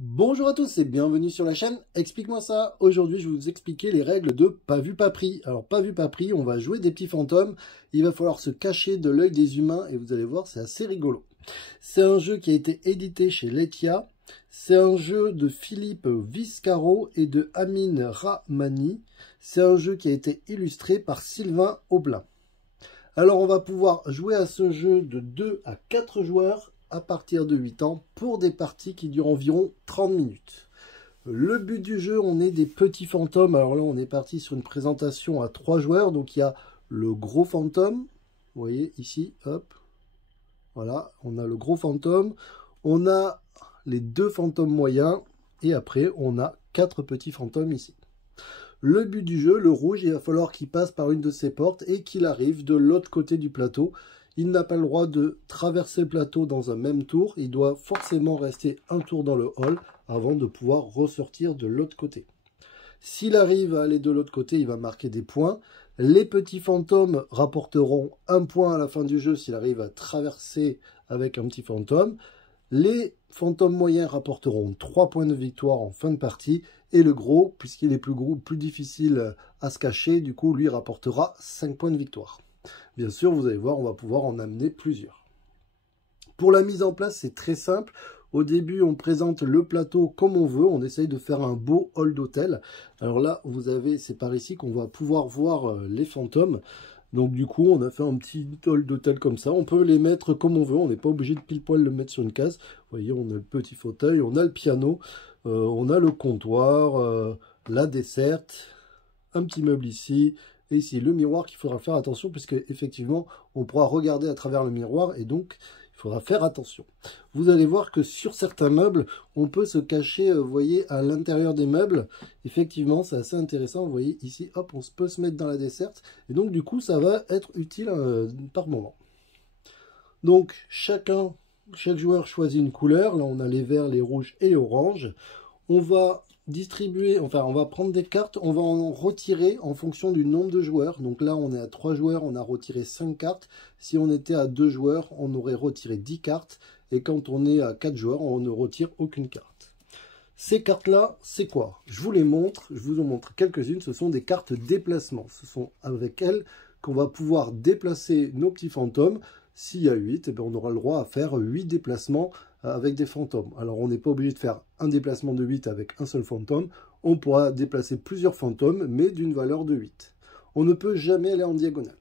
Bonjour à tous et bienvenue sur la chaîne Explique-moi ça. Aujourd'hui, je vais vous expliquer les règles de pas vu pas pris. Alors, pas vu pas pris, on va jouer des petits fantômes. Il va falloir se cacher de l'œil des humains et vous allez voir, c'est assez rigolo. C'est un jeu qui a été édité chez Letia. C'est un jeu de Philippe Viscaro et de Amine Rahmani. C'est un jeu qui a été illustré par Sylvain Aublin. Alors, on va pouvoir jouer à ce jeu de 2 à 4 joueurs à partir de 8 ans pour des parties qui durent environ 30 minutes. Le but du jeu, on est des petits fantômes. Alors là, on est parti sur une présentation à 3 joueurs. Donc, il y a le gros fantôme. Vous voyez ici, hop. Voilà, on a le gros fantôme. On a les 2 fantômes moyens. Et après, on a 4 petits fantômes ici. Le but du jeu, le rouge, il va falloir qu'il passe par une de ces portes et qu'il arrive de l'autre côté du plateau. Il n'a pas le droit de traverser le plateau dans un même tour. Il doit forcément rester un tour dans le hall avant de pouvoir ressortir de l'autre côté. S'il arrive à aller de l'autre côté, il va marquer des points. Les petits fantômes rapporteront 1 point à la fin du jeu s'il arrive à traverser avec un petit fantôme. Les fantômes moyens rapporteront 3 points de victoire en fin de partie. Et le gros, puisqu'il est plus gros, plus difficile à se cacher, du coup, lui rapportera 5 points de victoire. Bien sûr, vous allez voir, on va pouvoir en amener plusieurs. Pour la mise en place, c'est très simple. Au début, on présente le plateau comme on veut. On essaye de faire un beau hall d'hôtel. Alors là, vous avez, c'est par ici qu'on va pouvoir voir les fantômes. Donc du coup, on a fait un petit hall d'hôtel comme ça. On peut les mettre comme on veut. On n'est pas obligé de pile poil le mettre sur une case. Vous voyez, on a le petit fauteuil, on a le piano, on a le comptoir, la desserte, un petit meuble ici. Et ici, le miroir qu'il faudra faire attention puisque effectivement, on pourra regarder à travers le miroir et donc, il faudra faire attention. Vous allez voir que sur certains meubles, on peut se cacher, vous voyez, à l'intérieur des meubles. Effectivement, c'est assez intéressant. Vous voyez, ici, hop, on peut se mettre dans la desserte. Et donc, du coup, ça va être utile par moment. Donc, chaque joueur choisit une couleur. Là, on a les verts, les rouges et les oranges. On va distribuer, enfin on va prendre des cartes, on va en retirer en fonction du nombre de joueurs. Donc là on est à 3 joueurs, on a retiré 5 cartes. Si on était à 2 joueurs, on aurait retiré 10 cartes. Et quand on est à 4 joueurs, on ne retire aucune carte. Ces cartes-là, c'est quoi? Je vous les montre, je vous en montre quelques-unes. Ce sont des cartes déplacement. Ce sont avec elles qu'on va pouvoir déplacer nos petits fantômes. S'il y a 8, eh bien, on aura le droit à faire 8 déplacements avec des fantômes. Alors, on n'est pas obligé de faire un déplacement de 8 avec un seul fantôme. On pourra déplacer plusieurs fantômes, mais d'une valeur de 8. On ne peut jamais aller en diagonale.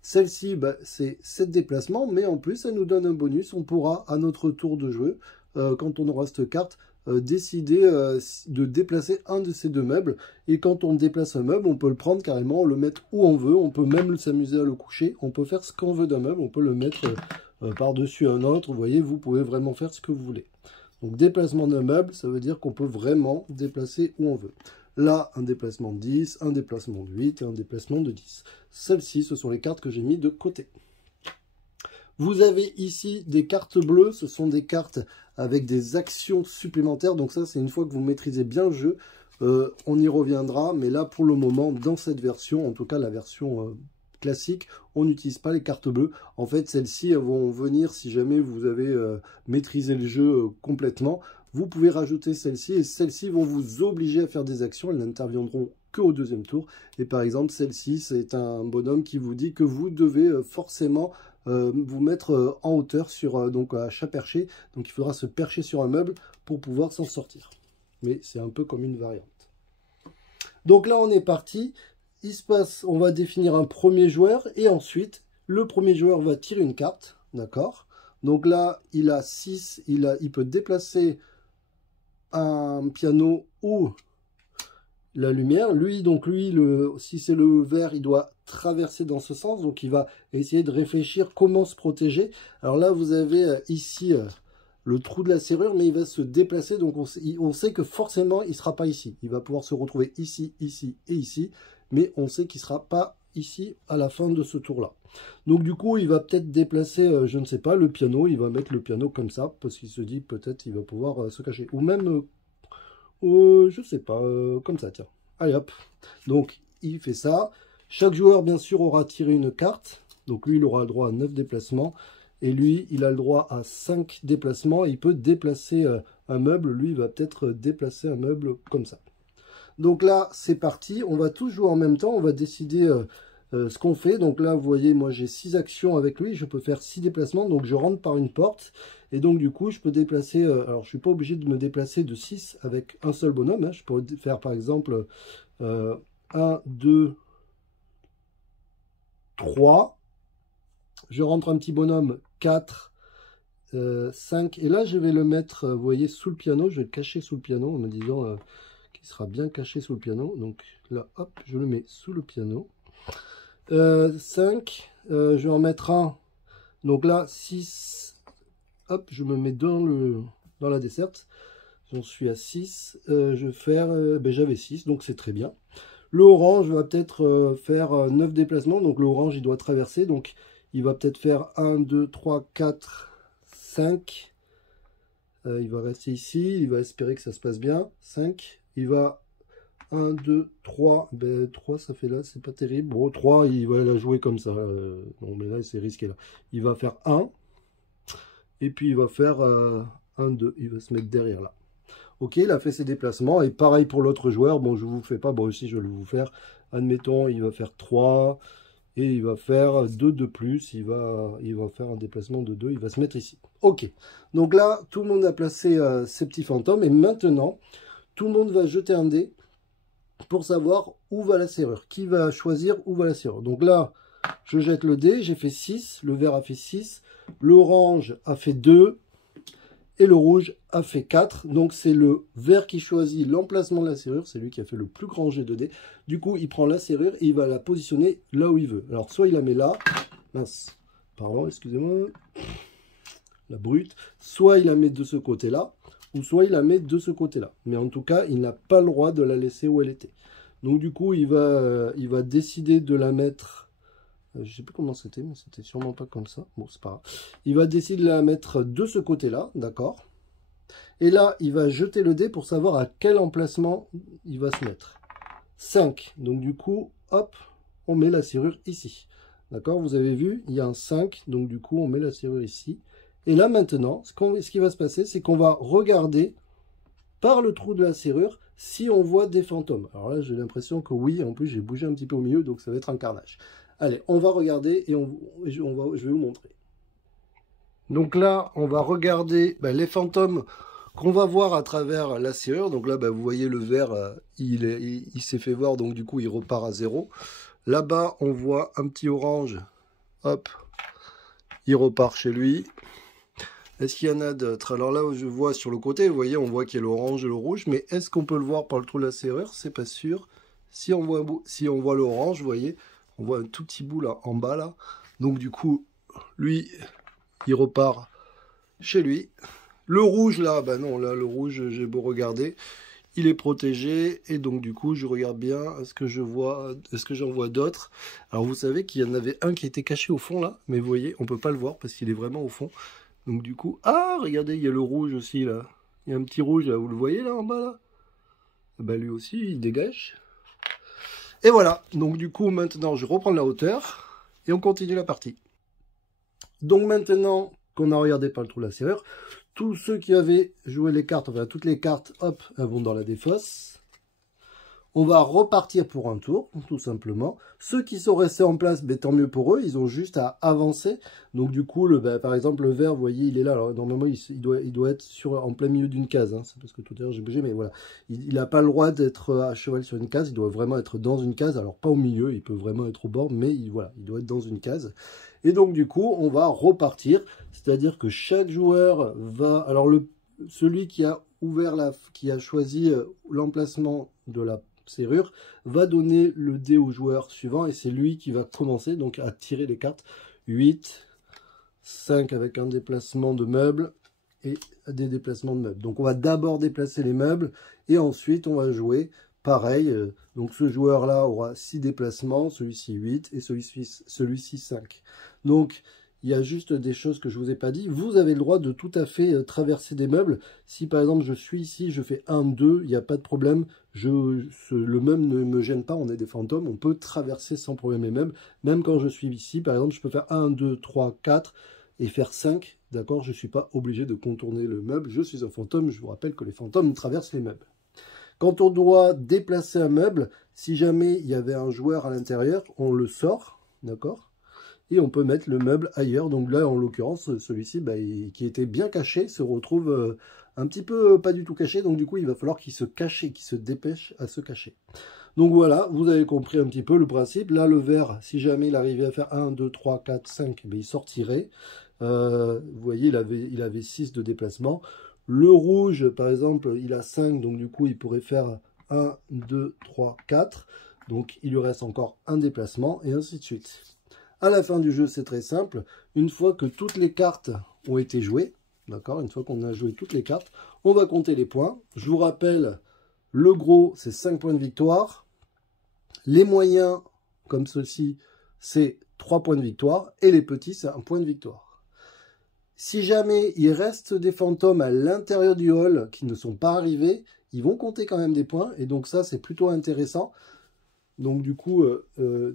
Celle-ci, c'est 7 déplacements, mais en plus, elle nous donne un bonus. On pourra, à notre tour de jeu, quand on aura cette carte, décider de déplacer un de ces 2 meubles. Et quand on déplace un meuble, on peut le prendre carrément, le mettre où on veut. On peut même s'amuser à le coucher. On peut faire ce qu'on veut d'un meuble. On peut le mettre par-dessus un autre. Vous voyez, vous pouvez vraiment faire ce que vous voulez. Donc déplacement d'un meuble, ça veut dire qu'on peut vraiment déplacer où on veut. Là, un déplacement de 10, un déplacement de 8 et un déplacement de 10. Celles-ci, ce sont les cartes que j'ai mis de côté. Vous avez ici des cartes bleues, ce sont des cartes avec des actions supplémentaires. Donc ça, c'est une fois que vous maîtrisez bien le jeu, on y reviendra. Mais là, pour le moment, dans cette version, en tout cas la version classique, on n'utilise pas les cartes bleues. En fait, celles-ci vont venir si jamais vous avez maîtrisé le jeu complètement. Vous pouvez rajouter celles-ci et celles-ci vont vous obliger à faire des actions. Elles n'interviendront qu'au 2e tour. Et par exemple, celle-ci, c'est un bonhomme qui vous dit que vous devez forcément vous mettre en hauteur sur donc à chat perché. Donc il faudra se percher sur un meuble pour pouvoir s'en sortir. Mais c'est un peu comme une variante. Donc là, on est parti. Il se passe, on va définir un premier joueur et ensuite, le premier joueur va tirer une carte. D'accord? Donc là, il a 6. Il peut déplacer un piano ou la lumière. Lui, si c'est le vert, il doit traverser dans ce sens. Donc, il va essayer de réfléchir comment se protéger. Alors là, vous avez ici le trou de la serrure, mais il va se déplacer. Donc, on sait que forcément, il ne sera pas ici. Il va pouvoir se retrouver ici, ici et ici. Mais on sait qu'il ne sera pas ici à la fin de ce tour-là. Donc, du coup, il va peut-être déplacer, je ne sais pas, le piano. Il va mettre le piano comme ça, parce qu'il se dit peut-être il va pouvoir se cacher. Ou même... je sais pas, comme ça, tiens. Allez hop. Donc, il fait ça. Chaque joueur, bien sûr, aura tiré une carte. Donc, lui, il aura le droit à 9 déplacements. Et lui, il a le droit à 5 déplacements. Et il peut déplacer un meuble, lui, il va peut-être déplacer un meuble comme ça. Donc là, c'est parti. On va tous jouer en même temps. On va décider ce qu'on fait. Donc là, vous voyez, moi, j'ai 6 actions avec lui. Je peux faire 6 déplacements. Donc, je rentre par une porte. Et donc, du coup, je peux déplacer... alors, je ne suis pas obligé de me déplacer de 6 avec un seul bonhomme. Hein. Je pourrais faire, par exemple, 1, 2, 3. Je rentre un petit bonhomme, 4, 5. Et là, je vais le mettre, vous voyez, sous le piano. Je vais le cacher sous le piano en me disant... qui sera bien caché sous le piano. Donc là, hop, je le mets sous le piano. 5, je vais en mettre un. Donc là, 6, hop, je me mets dans la desserte. J'en suis à 6. Je vais faire, j'avais 6, donc c'est très bien. Le orange va peut-être faire 9 déplacements. Donc le orange, il doit traverser. Donc il va peut-être faire 1, 2, 3, 4, 5. Il va rester ici. Il va espérer que ça se passe bien. 5. Il va 1, 2, 3. 3, ça fait là, c'est pas terrible. Bon, 3, il va la jouer comme ça. Non, mais là, c'est risqué là. Il va faire 1. Et puis, il va faire 1, 2. Il va se mettre derrière là. Ok, il a fait ses déplacements. Et pareil pour l'autre joueur. Bon, je ne vous fais pas. Bon, aussi, je vais vous faire. Admettons, il va faire 3. Et il va faire 2 de plus. Il va faire un déplacement de 2. Il va se mettre ici. Ok. Donc là, tout le monde a placé ses petits fantômes. Et maintenant... tout le monde va jeter un dé pour savoir où va la serrure. Qui va choisir où va la serrure. Donc là, je jette le dé. J'ai fait 6. Le vert a fait 6. L'orange a fait 2. Et le rouge a fait 4. Donc c'est le vert qui choisit l'emplacement de la serrure. C'est lui qui a fait le plus grand jet de dé. Du coup, il prend la serrure et il va la positionner là où il veut. Alors, soit il la met là. Mince. Pardon, excusez-moi. La brute. Soit il la met de ce côté-là. Ou soit il la met de ce côté-là. Mais en tout cas, il n'a pas le droit de la laisser où elle était. Donc du coup, il va décider de la mettre... je ne sais plus comment c'était, mais c'était sûrement pas comme ça. Bon, c'est pas grave. Il va décider de la mettre de ce côté-là, d'accord. Et là, il va jeter le dé pour savoir à quel emplacement il va se mettre. 5. Donc du coup, hop, on met la serrure ici. D'accord, vous avez vu, il y a un 5. Donc du coup, on met la serrure ici. Et là, maintenant, ce qui va se passer, c'est qu'on va regarder par le trou de la serrure si on voit des fantômes. Alors là, j'ai l'impression que oui. En plus, j'ai bougé un petit peu au milieu, donc ça va être un carnage. Allez, on va regarder et je vais vous montrer. Donc là, on va regarder les fantômes qu'on va voir à travers la serrure. Donc là, vous voyez le vert, il s'est fait voir, donc du coup, il repart à 0. Là-bas, on voit un petit orange. Hop, il repart chez lui. Est-ce qu'il y en a d'autres? Alors là, je vois sur le côté, vous voyez, on voit qu'il y a l'orange et le rouge. Mais est-ce qu'on peut le voir par le trou de la serrure? C'est pas sûr. Si on voit l'orange, vous voyez, on voit un tout petit bout là, en bas là. Donc du coup, lui, il repart chez lui. Le rouge là, non, là, le rouge, j'ai beau regarder, il est protégé. Et donc du coup, je regarde bien, est-ce que j'en vois d'autres? Alors vous savez qu'il y en avait un qui était caché au fond là. Mais vous voyez, on peut pas le voir parce qu'il est vraiment au fond. Donc du coup, ah, regardez, il y a le rouge aussi, là. Il y a un petit rouge, là, vous le voyez, là, en bas, là? Lui aussi, il dégage. Et voilà, donc du coup, maintenant, je reprends la hauteur, et on continue la partie. Donc maintenant qu'on a regardé par le trou de la serrure, tous ceux qui avaient joué les cartes, enfin, toutes les cartes, hop, elles vont dans la défausse. On va repartir pour un tour, tout simplement. Ceux qui sont restés en place, tant mieux pour eux, ils ont juste à avancer. Donc du coup, par exemple, le vert, vous voyez, il est là. Alors normalement, il doit être en plein milieu d'une case. Hein. C'est parce que tout à l'heure, j'ai bougé, mais voilà. Il n'a pas le droit d'être à cheval sur une case. Il doit vraiment être dans une case. Alors pas au milieu, il peut vraiment être au bord, mais voilà, il doit être dans une case. Et donc du coup, on va repartir. C'est-à-dire que chaque joueur va... Alors celui qui a qui a choisi l'emplacement de la serrure va donner le dé au joueur suivant et c'est lui qui va commencer donc à tirer les cartes. 8, 5 avec un déplacement de meubles et des déplacements de meubles. Donc on va d'abord déplacer les meubles et ensuite on va jouer pareil. Donc ce joueur là aura 6 déplacements, celui-ci 8 et celui-ci 5. Donc il y a juste des choses que je ne vous ai pas dit. Vous avez le droit de tout à fait traverser des meubles. Si par exemple je suis ici, je fais 1, 2, il n'y a pas de problème. Le meuble ne me gêne pas, on est des fantômes. On peut traverser sans problème les meubles. Même quand je suis ici, par exemple, je peux faire 1, 2, 3, 4. et faire 5, d'accord? Je ne suis pas obligé de contourner le meuble, je suis un fantôme, je vous rappelle que les fantômes traversent les meubles. Quand on doit déplacer un meuble, si jamais il y avait un joueur à l'intérieur, on le sort, d'accord? Et on peut mettre le meuble ailleurs. Donc là, en l'occurrence, celui-ci, bah, qui était bien caché, se retrouve un petit peu pas du tout caché. Donc du coup, il va falloir qu'il se cache et qu'il se dépêche à se cacher. Donc voilà, vous avez compris un petit peu le principe. Là, le vert, si jamais il arrivait à faire 1, 2, 3, 4, 5, ben, il sortirait. Vous voyez, il avait 6 de déplacement. Le rouge, par exemple, il a 5, donc du coup, il pourrait faire 1, 2, 3, 4. Donc, il lui reste encore un déplacement, et ainsi de suite. À la fin du jeu, c'est très simple. Une fois que toutes les cartes ont été jouées, d'accord, une fois qu'on a joué toutes les cartes, on va compter les points. Je vous rappelle, le gros, c'est 5 points de victoire. Les moyens, comme ceci, c'est 3 points de victoire. Et les petits, c'est 1 point de victoire. Si jamais il reste des fantômes à l'intérieur du hall qui ne sont pas arrivés, ils vont compter quand même des points. Et donc ça, c'est plutôt intéressant. Donc du coup,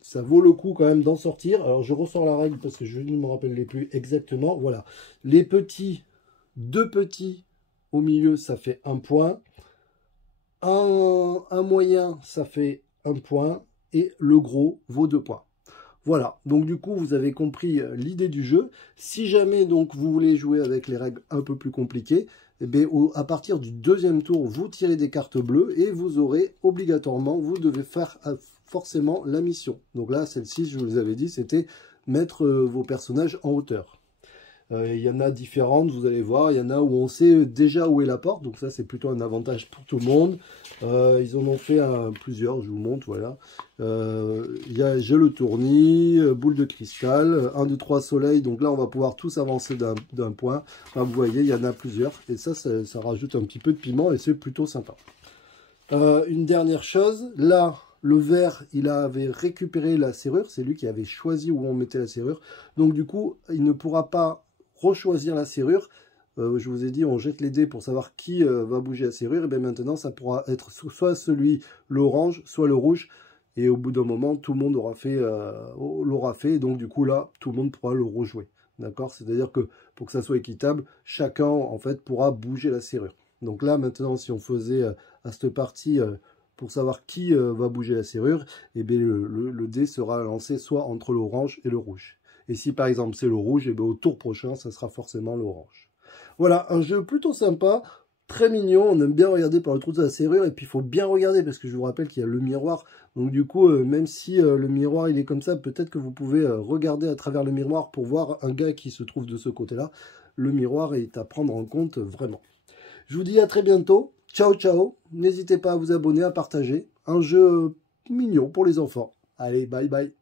ça vaut le coup quand même d'en sortir. Alors je ressors la règle parce que je ne me rappelle plus exactement. Voilà. Les petits, 2 petits au milieu, ça fait 1 point. Un moyen, ça fait 1 point. Et le gros vaut 2 points. Voilà, donc du coup, vous avez compris l'idée du jeu. Si jamais donc vous voulez jouer avec les règles un peu plus compliquées, eh bien, à partir du 2e tour, vous tirez des cartes bleues et vous aurez obligatoirement, vous devez faire forcément la mission. Donc là, celle-ci, je vous avais dit, c'était mettre vos personnages en hauteur. Il y en a différentes, vous allez voir, il y en a où on sait déjà où est la porte, donc ça c'est plutôt un avantage pour tout le monde. Ils en ont fait plusieurs, je vous montre, voilà. J'ai le tournis, boule de cristal, 1, 2, 3 soleil, donc là on va pouvoir tous avancer d'un point. Enfin, vous voyez, il y en a plusieurs, et ça rajoute un petit peu de piment, et c'est plutôt sympa. Une dernière chose, là, le vert, il avait récupéré la serrure, c'est lui qui avait choisi où on mettait la serrure, donc du coup, il ne pourra pas rechoisir la serrure. Je vous ai dit, on jette les dés pour savoir qui va bouger la serrure. Et bien maintenant, ça pourra être soit l'orange, soit le rouge. Et au bout d'un moment, tout le monde l'aura fait. Et donc, du coup, là, tout le monde pourra le rejouer. D'accord? C'est-à-dire que pour que ça soit équitable, chacun, en fait, pourra bouger la serrure. Donc là, maintenant, si on faisait à cette partie, pour savoir qui va bouger la serrure, et bien le dé sera lancé soit entre l'orange et le rouge. Et si par exemple c'est le rouge, et bien au tour prochain, ça sera forcément l'orange. Voilà, un jeu plutôt sympa, très mignon. On aime bien regarder par le trou de la serrure. Et puis il faut bien regarder parce que je vous rappelle qu'il y a le miroir. Donc du coup, même si le miroir il est comme ça, peut-être que vous pouvez regarder à travers le miroir pour voir un gars qui se trouve de ce côté-là. Le miroir est à prendre en compte vraiment. Je vous dis à très bientôt. Ciao, ciao. N'hésitez pas à vous abonner, à partager. Un jeu mignon pour les enfants. Allez, bye bye.